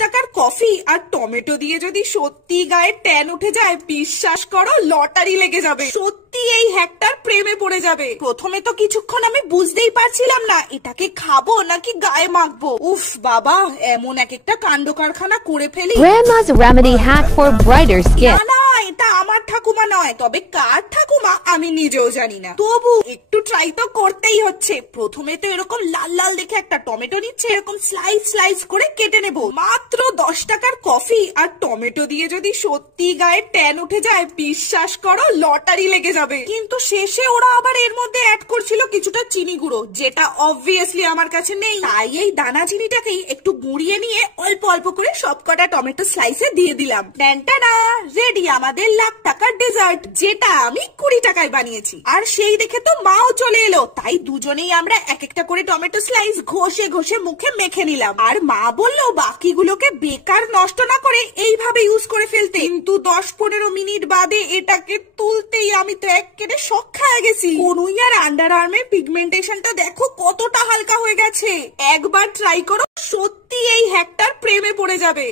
টাকার কফি আর টমেটো দিয়ে যদি সত্যি গায়ে ট্যান উঠে যায়, বিশ্বাস করো লটারি লেগে যাবে। সত্যি এই হ্যাকটার প্রেমে পড়ে যাবে। প্রথমে তো কিছুক্ষণ আমি বুঝতেই পারছিলাম না এটাকে খাবো নাকি গায়ে মাখবো। উফ বাবা, এমন এক একটা কাণ্ড কারখানা করে ফেলি। Grandma's remedy hack for brighter skin. না, এটা আমার ঠাকুমা নয়, তবে কার ঠাকুমা আমি নিজেও জানি না, তবু একটু ট্রাই তো করতেই হচ্ছে। প্রথমে তো এরকম লাল লাল দেখে একটা টমেটো নিচ্ছে, এরকম স্লাইস স্লাইস করে কেটে নেব। মাত্র 10 টাকার কফি আর টমেটো দিয়ে যদি সত্যি গায়ে ট্যান উঠে যায়, বিশ্বাস করো লটারি লেগে যাবে। কিন্তু শেষে ওরা আবার এর মধ্যে অ্যাড করছিল কিছুটা চিনি গুঁড়ো, যেটা অবভিয়াসলি আমার কাছে নেই। তাই এই দানা চিনিটাকেই একটু গুঁড়িয়ে নিয়ে অল্প অল্প করে সবকটা টমেটো স্লাইসে দিয়ে দিলাম। টানা রেডি আমাদের লাখ টাকার ডেজার্ট, যেটা আমি 20 টাকায় বানিয়েছি। আর সেই দেখে তো মাও চলে এলো, তাই দুজনেই আমরা এক একটা করে টমেটো স্লাইস ঘষে ঘষে মুখে মেখে নিলাম। আর মা বললো বাকিগুলোকে বেকার নষ্ট না করে এইভাবে ইউজ করে ফেলতে। কিন্তু 10-15 মিনিট বাদে এটাকে তুলতেই আমি তো একেবারে শক খেয়ে গেছি। কনুই আর আন্ডার আর্মের পিগমেন্টেশনটা দেখো কতটা হালকা হয়ে গেছে। একবার ট্রাই করো, সত্যি এই হ্যাকটার প্রেমে পড়ে যাবে।